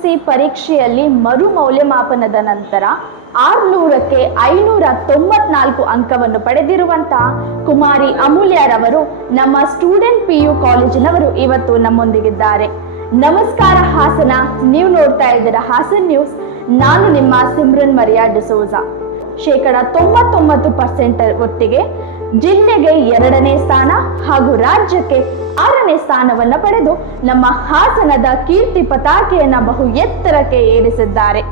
C ಪರೀಕ್ಷೆಯಲ್ಲಿ ಮರು ಮೌಲ್ಯಮಾಪನದ ನಂತರ ಆರ್ನೂರಕ್ಕೆ ಐನೂರ ತೊಂಬತ್ನಾಲ್ಕು ಅಂಕವನ್ನು ಪಡೆದಿರುವಂತಹ ಕುಮಾರಿ ಅಮೂಲ್ಯರವರು ನಮ್ಮ ಸ್ಟೂಡೆಂಟ್ ಪಿ ಯು ಕಾಲೇಜಿನವರು ಇವತ್ತು ನಮ್ಮೊಂದಿಗಿದ್ದಾರೆ. ನಮಸ್ಕಾರ ಹಾಸನ, ನೀವು ನೋಡ್ತಾ ಇದ್ದೀರ ಹಾಸನ್ ನ್ಯೂಸ್. ನಾನು ನಿಮ್ಮ ಸಿಮ್ರನ್ ಮರಿಯಾ ಡಿಸೋಜಾ. ಶೇಕಡ ತೊಂಬತ್ತೊಂಬತ್ತು ಪರ್ಸೆಂಟ್ ಒಟ್ಟಿಗೆ ಜಿಲ್ಲೆಗೆ ಎರಡನೇ ಸ್ಥಾನ ಹಾಗೂ ರಾಜ್ಯಕ್ಕೆ ಆರನೇ ಸ್ಥಾನವನ್ನ ಪಡೆದು ನಮ್ಮ ಹಾಸನದ ಕೀರ್ತಿ ಪತಾಕೆಯನ್ನ ಬಹು ಎತ್ತರಕ್ಕೆ ಏರಿಸಿದ್ದಾರೆ.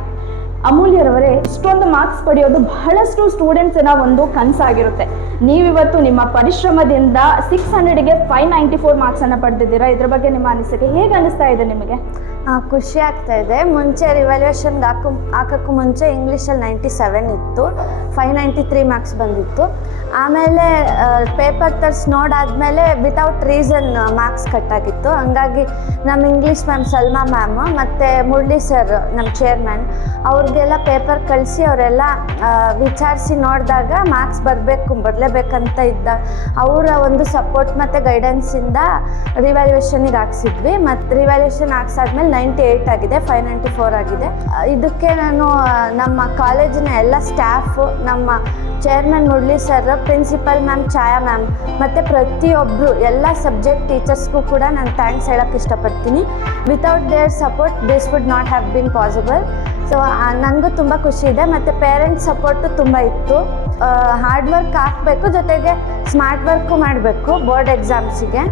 ಅಮೂಲ್ಯರವರೇ, ಇಷ್ಟೊಂದು ಮಾರ್ಕ್ಸ್ ಪಡೆಯೋದು ಬಹಳಷ್ಟು ಸ್ಟೂಡೆಂಟ್ಸಿನ ಒಂದು ಕನಸಾಗಿರುತ್ತೆ. ನೀವಿವತ್ತು ನಿಮ್ಮ ಪರಿಶ್ರಮದಿಂದ ಸಿಕ್ಸ್ ಹಂಡ್ರೆಡ್ಗೆ ಫೈವ್ ನೈಂಟಿ ಫೋರ್ ಮಾರ್ಕ್ಸನ್ನು ಪಡೆದಿದ್ದೀರಾ? ಇದ್ರ ಬಗ್ಗೆ ನಿಮ್ಮ ಅನಿಸಿಕೆ ಹೇಗೆ ಅನಿಸ್ತಾ ಇದೆ ನಿಮಗೆ? ಖುಷಿ ಆಗ್ತಾ ಇದೆ. ಮುಂಚೆ ರಿವ್ಯಾಲ್ಯೂಯೇಷನ್ಗೆ ಹಾಕೋ, ಹಾಕೋಕ್ಕೂ ಮುಂಚೆ ಇಂಗ್ಲೀಷಲ್ಲಿ ನೈಂಟಿ ಸೆವೆನ್ ಇತ್ತು. ಫೈವ್ ನೈಂಟಿ ತ್ರೀ ಮಾರ್ಕ್ಸ್ ಬಂದಿತ್ತು. ಆಮೇಲೆ ಪೇಪರ್ ತರ್ಸ್ ನೋಡಾದಮೇಲೆ ವಿತೌಟ್ ರೀಸನ್ ಮಾರ್ಕ್ಸ್ ಕಟ್ಟಾಗಿತ್ತು ಹಂಗಾಗಿ ನಮ್ಮ ಇಂಗ್ಲೀಷ್ ಮ್ಯಾಮ್ ಸಲ್ಮಾ ಮ್ಯಾಮ್ ಮತ್ತು ಮುರಳಿ ಸರ್ ನಮ್ಮ ಚೇರ್ಮನ್ ಅವ್ರಿಗೆಲ್ಲ ಪೇಪರ್ ಕಳಿಸಿ ಅವರೆಲ್ಲ ವಿಚಾರಿಸಿ ನೋಡಿದಾಗ ಮಾರ್ಕ್ಸ್ ಬರಬೇಕು, ಬರಲೇಬೇಕಂತ ಇದ್ದ ಅವರ ಒಂದು ಸಪೋರ್ಟ್ ಮತ್ತು ಗೈಡೆನ್ಸಿಂದ ರಿವ್ಯಾಲ್ಯೂಯೇಷನಿಗೆ ಹಾಕ್ಸಿದ್ವಿ. ಮತ್ತು ರಿವ್ಯಾಲ್ಯೂಯೇಷನ್ ಹಾಕ್ಸಾದ್ಮೇಲೆ ನೈಂಟಿ ಏಯ್ಟ್ ಆಗಿದೆ ಫೈವ್ ನೈಂಟಿ ಫೋರ್ ಆಗಿದೆ ಇದಕ್ಕೆ ನಾನು ನಮ್ಮ ಕಾಲೇಜಿನ ಎಲ್ಲ ಸ್ಟಾಫು ನಮ್ಮ chairman Murali sir principal ma'am Chhaya ma'am ಮತ್ತು ಪ್ರತಿಯೊಬ್ಬರು ಎಲ್ಲ ಸಬ್ಜೆಕ್ಟ್ ಟೀಚರ್ಸ್ಗೂ ಕೂಡ ನಾನು ಥ್ಯಾಂಕ್ಸ್ ಹೇಳೋಕ್ಕೆ ಇಷ್ಟಪಡ್ತೀನಿ. Without their support this would not have been possible so ನನಗೂ ತುಂಬ ಖುಷಿ ಇದೆ ಮತ್ತು ಪೇರೆಂಟ್ಸ್ ಸಪೋರ್ಟು ತುಂಬ ಇತ್ತು. ಹಾರ್ಡ್ ವರ್ಕ್ ಹಾಕಬೇಕು ಜೊತೆಗೆ ಸ್ಮಾರ್ಟ್ ವರ್ಕು ಮಾಡಬೇಕು ಬೋರ್ಡ್ ಎಕ್ಸಾಮ್ಸಿಗೆ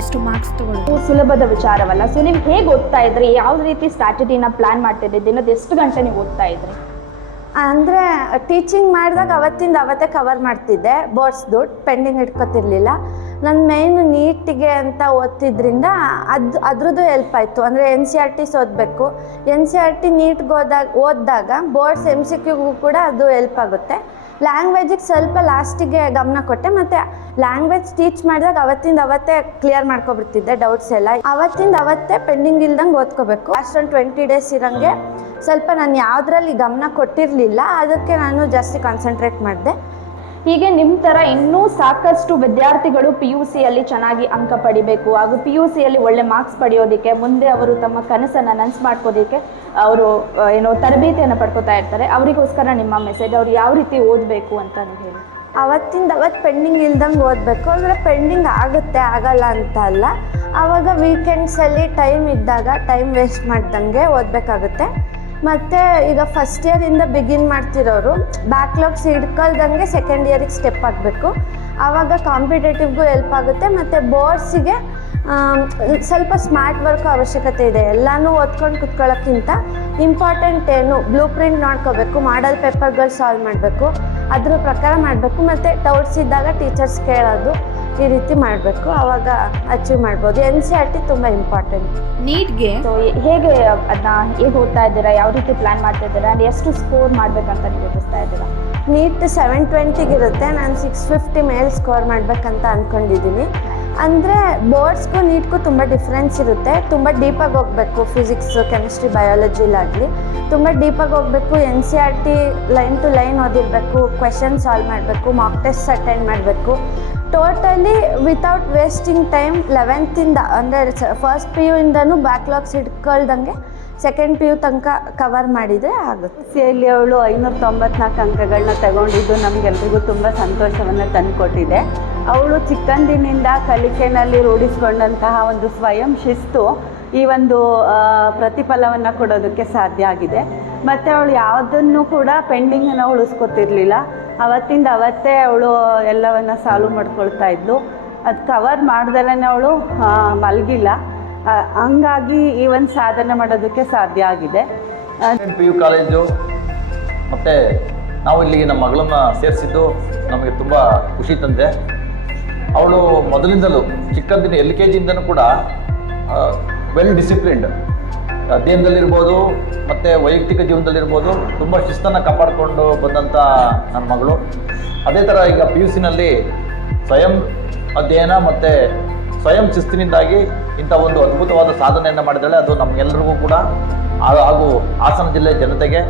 ಇಷ್ಟು ಮಾರ್ಕ್ಸ್ ತಗೊಳ್ಳೋದು ಸುಲಭದ ವಿಚಾರವಲ್ಲ ಸೊ ನೀವು ಹೇಗೆ ಓದ್ತಾ ಇದ್ರಿ? ಯಾವ ರೀತಿ ಸ್ಟ್ರಾಟಜಿನ ಪ್ಲಾನ್ ಮಾಡ್ತಿದ್ರಿ? ದಿನದ ಎಷ್ಟು ಗಂಟೆ ನೀವು ಓದ್ತಾ ಇದ್ರಿ? ಅಂದರೆ ಟೀಚಿಂಗ್ ಮಾಡಿದಾಗ ಅವತ್ತಿಂದ ಅವತ್ತೇ ಕವರ್ ಮಾಡ್ತಿದ್ದೆ ಬೋರ್ಡ್ಸ್ದು ಪೆಂಡಿಂಗ್ ಇಟ್ಕೊತಿರ್ಲಿಲ್ಲ. ನನ್ನ ಮೇನ್ ನೀಟಿಗೆ ಅಂತ ಓದ್ತಿದ್ರಿಂದ ಅದು, ಅದ್ರದ್ದು ಹೆಲ್ಪ್ ಆಯಿತು. ಅಂದರೆ ಎನ್ ಸಿ ಆರ್ ಟಿಸ್ ಓದಬೇಕು. ಎನ್ ಸಿ ಆರ್ ಟಿ ನೀಟ್ಗೆ ಹೋದಾಗ ಓದಿದಾಗ ಬೋರ್ಡ್ಸ್ ಎಂ ಸಿ ಕ್ಯೂಗೂ ಕೂಡ ಅದು ಹೆಲ್ಪ್ ಆಗುತ್ತೆ. ಲ್ಯಾಂಗ್ವೇಜಿಗೆ ಸ್ವಲ್ಪ ಲಾಸ್ಟಿಗೆ ಗಮನ ಕೊಟ್ಟೆ. ಮತ್ತು ಲ್ಯಾಂಗ್ವೇಜ್ ಟೀಚ್ ಮಾಡಿದಾಗ ಅವತ್ತಿಂದ ಅವತ್ತೇ ಕ್ಲಿಯರ್ ಮಾಡ್ಕೊಬಿಡ್ತಿದ್ದೆ ಡೌಟ್ಸ್ ಎಲ್ಲ. ಅವತ್ತಿಂದ ಅವತ್ತೇ ಪೆಂಡಿಂಗ್ ಇಲ್ದಂಗೆ ಓದ್ಕೋಬೇಕು. ಅಷ್ಟೊಂದು ಟ್ವೆಂಟಿ ಡೇಸ್ ಇರೋಂಗೆ ಸ್ವಲ್ಪ ನಾನು ಯಾವುದ್ರಲ್ಲಿ ಗಮನ ಕೊಟ್ಟಿರಲಿಲ್ಲ. ಅದಕ್ಕೆ ನಾನು ಜಾಸ್ತಿ ಕಾನ್ಸಂಟ್ರೇಟ್ ಮಾಡಿದೆ. ಹೀಗೆ ನಿಮ್ಮ ಥರ ಇನ್ನೂ ಸಾಕಷ್ಟು ವಿದ್ಯಾರ್ಥಿಗಳು ಪಿ ಯು ಸಿಯಲ್ಲಿ ಚೆನ್ನಾಗಿ ಅಂಕ ಪಡಿಬೇಕು. ಹಾಗೂ ಪಿ ಯು ಸಿಯಲ್ಲಿ ಒಳ್ಳೆ ಮಾರ್ಕ್ಸ್ ಪಡೆಯೋದಕ್ಕೆ, ಮುಂದೆ ಅವರು ತಮ್ಮ ಕನಸನ್ನು ನನಸು ಮಾಡ್ಕೋದಕ್ಕೆ, ಅವರು ಏನು ತರಬೇತಿಯನ್ನು ಪಡ್ಕೋತಾ ಇರ್ತಾರೆ. ಅವರಿಗೋಸ್ಕರ ನಿಮ್ಮ ಮೆಸೇಜ್ ಅವ್ರು ಯಾವ ರೀತಿ ಓದಬೇಕು ಅಂತ ಹೇಳಿ. ಅವತ್ತಿಂದ ಅವತ್ತು ಪೆಂಡಿಂಗ್ ಇಲ್ದಂಗೆ ಓದಬೇಕು. ಅಂದರೆ ಪೆಂಡಿಂಗ್ ಆಗುತ್ತೆ, ಆಗಲ್ಲ ಅಂತ ಅಲ್ಲ. ಆವಾಗ ವೀಕೆಂಡ್ಸಲ್ಲಿ ಟೈಮ್ ಇದ್ದಾಗ ಟೈಮ್ ವೇಸ್ಟ್ ಮಾಡ್ದಂಗೆ ಓದಬೇಕಾಗುತ್ತೆ. ಮತ್ತು ಈಗ ಫಸ್ಟ್ ಇಯರಿಂದ ಬಿಗಿನ್ ಮಾಡ್ತಿರೋರು. ಬ್ಯಾಕ್ಲಾಗ್ಸ್ ಹಿಡ್ಕೊಳ್ದಂಗೆ ಸೆಕೆಂಡ್ ಇಯರಿಗೆ ಸ್ಟೆಪ್ ಆಗಬೇಕು. ಆವಾಗ ಕಾಂಪಿಟೇಟಿವ್ಗೂ ಹೆಲ್ಪ್ ಆಗುತ್ತೆ. ಮತ್ತು ಬೋರ್ಡ್ಸಿಗೆ ಸ್ವಲ್ಪ ಸ್ಮಾರ್ಟ್ ವರ್ಕ್ ಅವಶ್ಯಕತೆ ಇದೆ. ಎಲ್ಲನೂ ಓದ್ಕೊಂಡು ಕುತ್ಕೊಳ್ಳೋಕ್ಕಿಂತ ಇಂಪಾರ್ಟೆಂಟ್ ಏನು ಬ್ಲೂ ಪ್ರಿಂಟ್ ನೋಡ್ಕೋಬೇಕು ಮಾಡಲ್ ಪೇಪರ್ಗಳು ಸಾಲ್ವ್ ಮಾಡಬೇಕು. ಅದ್ರ ಪ್ರಕಾರ ಮಾಡಬೇಕು. ಮತ್ತು ಡೌಟ್ಸ್ ಇದ್ದಾಗ ಟೀಚರ್ಸ್ ಕೇಳೋದು. ಈ ರೀತಿ ಮಾಡಬೇಕು. ಆವಾಗ ಅಚೀವ್ ಮಾಡ್ಬೋದು. ಎನ್ ಸಿ ಆರ್ ಟಿ ತುಂಬ ಇಂಪಾರ್ಟೆಂಟ್ ನೀಟ್ಗೆ? ಸೊ ಹೇಗೆ ಅದನ್ನ ಹೇಗೆ ಓದ್ತಾ ಇದ್ದೀರಾ? ಯಾವ ರೀತಿ ಪ್ಲಾನ್ ಮಾಡ್ತಾ ಇದ್ದೀರಾ? ಎಷ್ಟು ಸ್ಕೋರ್ ಮಾಡ್ಬೇಕಂತ ನೀವು ಯೋಚಿಸ್ತಾ ಇದ್ದೀರಾ? ನೀಟ್ ಸೆವೆನ್ ಟ್ವೆಂಟಿಗೆ ಇರುತ್ತೆ. ನಾನು ಸಿಕ್ಸ್ ಫಿಫ್ಟಿ ಮೇಲ್ ಸ್ಕೋರ್ ಮಾಡಬೇಕಂತ ಅಂದ್ಕೊಂಡಿದ್ದೀನಿ ಅಂದರೆ ಬೋರ್ಡ್ಸ್ಗೂ ನೀಟ್ಗೂ ತುಂಬ ಡಿಫ್ರೆನ್ಸ್ ಇರುತ್ತೆ. ತುಂಬ ಡೀಪಾಗಿ ಹೋಗಬೇಕು ಫಿಸಿಕ್ಸ್ ಕೆಮಿಸ್ಟ್ರಿ ಬಯಾಲಜಿಲಾಗಲಿ ತುಂಬ ಡೀಪಾಗಿ ಹೋಗಬೇಕು. N C R T line to line ಓದಿರಬೇಕು. Question solve ಮಾಡಬೇಕು. ಮಾಕ್ ಟೆಸ್ಟ್ ಅಟೆಂಡ್ ಮಾಡಬೇಕು. ಟೋಟಲಿ ವಿತೌಟ್ ವೇಸ್ಟಿಂಗ್ ಟೈಮ್ ಲೆವೆಂತಿಂದ ಅಂದರೆ ಫಸ್ಟ್ ಪಿ ಯು ಇಂದನೂ ಬ್ಯಾಕ್ಲಾಗ್ಸ್ ಹಿಡ್ಕೊಳ್ದಂಗೆ ಸೆಕೆಂಡ್ ಪಿ ಯು ತನಕ ಕವರ್ ಮಾಡಿದರೆ ಆಗುತ್ತೆ. ಸಿಯಲ್ಲಿ ಅವಳು ಐನೂರ ತೊಂಬತ್ನಾಲ್ಕು ಅಂಕಗಳನ್ನ ತಗೊಂಡಿದ್ದು ನಮಗೆಲ್ರಿಗೂ ತುಂಬ ಸಂತೋಷವನ್ನು ತಂದುಕೊಟ್ಟಿದೆ. ಅವಳು ಚಿಕ್ಕಂದಿನಿಂದ ಕಲಿಕೆನಲ್ಲಿ ರೂಢಿಸ್ಕೊಂಡಂತಹ ಒಂದು ಸ್ವಯಂ ಶಿಸ್ತು ಈ ಒಂದು ಪ್ರತಿಫಲವನ್ನು ಕೊಡೋದಕ್ಕೆ ಸಾಧ್ಯ ಆಗಿದೆ. ಮತ್ತು ಅವಳು ಯಾವುದನ್ನು ಕೂಡ ಪೆಂಡಿಂಗನ್ನು ಉಳಿಸ್ಕೊತಿರ್ಲಿಲ್ಲ. ಅವತ್ತಿಂದ ಅವತ್ತೇ ಅವಳು ಎಲ್ಲವನ್ನು ಸಾಲ್ವ್ ಮಾಡ್ಕೊಳ್ತಾ ಇದ್ಲು. ಅದು ಕವರ್ ಮಾಡ್ದಲೇ ಅವಳು ಮಲಗಿಲ್ಲ. ಹಂಗಾಗಿ ಈ ಒಂದು ಸಾಧನೆ ಮಾಡೋದಕ್ಕೆ ಸಾಧ್ಯ ಆಗಿದೆ. ಪಿ ಯು ಕಾಲೇಜು, ಮತ್ತು ನಾವು ಇಲ್ಲಿಗೆ ನಮ್ಮ ಮಗಳನ್ನ ಸೇರಿಸಿದ್ದು ನಮಗೆ ತುಂಬ ಖುಷಿ ತಂದೆ ಅವಳು ಮೊದಲಿಂದಲೂ ಚಿಕ್ಕಂದಿನ ಎಲ್ ಕೆ ಜಿಯಿಂದನೂ ಕೂಡ ವೆಲ್ ಡಿಸಿಪ್ಲಿನ್ಡ್ ಅಧ್ಯಯನದಲ್ಲಿರ್ಬೋದು, ಮತ್ತು ವೈಯಕ್ತಿಕ ಜೀವನದಲ್ಲಿರ್ಬೋದು ತುಂಬ ಶಿಸ್ತನ್ನು ಕಾಪಾಡಿಕೊಂಡು ಬಂದಂಥ ನನ್ನ ಮಗಳು. ಅದೇ ಥರ ಈಗ ಪಿ ಯು ಸಿನಲ್ಲಿ ಸ್ವಯಂ ಅಧ್ಯಯನ ಮತ್ತು ಸ್ವಯಂ ಶಿಸ್ತಿನಿಂದಾಗಿ ಇಂಥ ಒಂದು ಅದ್ಭುತವಾದ ಸಾಧನೆಯನ್ನು ಮಾಡಿದ್ದಾಳೆ. ಅದು ನಮಗೆಲ್ಲರಿಗೂ ಕೂಡ ಹಾಗೂ ಹಾಸನ ಜಿಲ್ಲೆ ಜನತೆಗೆ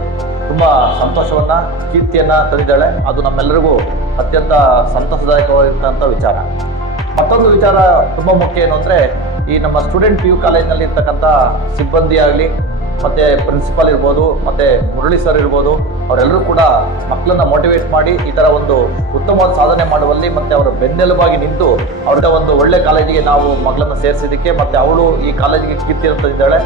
ತುಂಬ ಸಂತೋಷವನ್ನು, ಕೀರ್ತಿಯನ್ನು ತಂದಿದ್ದಾಳೆ. ಅದು ನಮ್ಮೆಲ್ಲರಿಗೂ ಅತ್ಯಂತ ಸಂತಸದಾಯಕವಾಗಿರ್ತಕ್ಕಂಥ ವಿಚಾರ. ಮತ್ತೊಂದು ವಿಚಾರ ತುಂಬ ಮುಖ್ಯ ಏನು ಅಂದರೆ ಈ ನಮ್ಮ ಸ್ಟೂಡೆಂಟ್ ಪಿ ಯು ಕಾಲೇಜ್ನಲ್ಲಿ ಇರ್ತಕ್ಕಂಥ ಸಿಬ್ಬಂದಿ ಆಗಲಿ ಮತ್ತು ಪ್ರಿನ್ಸಿಪಾಲ್ ಇರ್ಬೋದು, ಮತ್ತು ಮುರಳಿ ಸರ್ ಇರ್ಬೋದು, ಅವರೆಲ್ಲರೂ ಕೂಡ ಮಕ್ಕಳನ್ನ ಮೋಟಿವೇಟ್ ಮಾಡಿ ಈ ಥರ ಒಂದು ಉತ್ತಮವಾದ ಸಾಧನೆ ಮಾಡುವಲ್ಲಿ ಮತ್ತು ಅವರ ಬೆನ್ನೆಲುಬಾಗಿ ನಿಂತು ಅವ್ರದ್ದ ಒಂದು ಒಳ್ಳೆ ಕಾಲೇಜಿಗೆ ನಾವು ಮಕ್ಕಳನ್ನ ಸೇರಿಸಿದ್ದಕ್ಕೆ ಮತ್ತು ಅವಳು ಈ ಕಾಲೇಜಿಗೆ ಕೀರ್ತಿ ಇದ್ದಾಳೆ.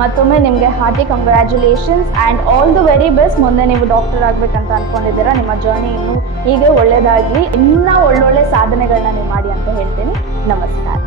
ಮತ್ತೊಮ್ಮೆ ನಿಮಗೆ hearty congratulations and all the very best ಮುಂದೆ ನೀವು ಡಾಕ್ಟರ್ ಆಗಬೇಕಂತ ಅಂದ್ಕೊಂಡಿದ್ದೀರಾ ನಿಮ್ಮ ಜರ್ನಿ ಇನ್ನೂ ಹೀಗೆ ಒಳ್ಳೆಯದಾಗಲಿ ಇನ್ನೂ ಒಳ್ಳೊಳ್ಳೆ ಸಾಧನೆಗಳನ್ನ ನೀವು ಮಾಡಿ ಅಂತ ಹೇಳ್ತೀನಿ. ನಮಸ್ಕಾರ.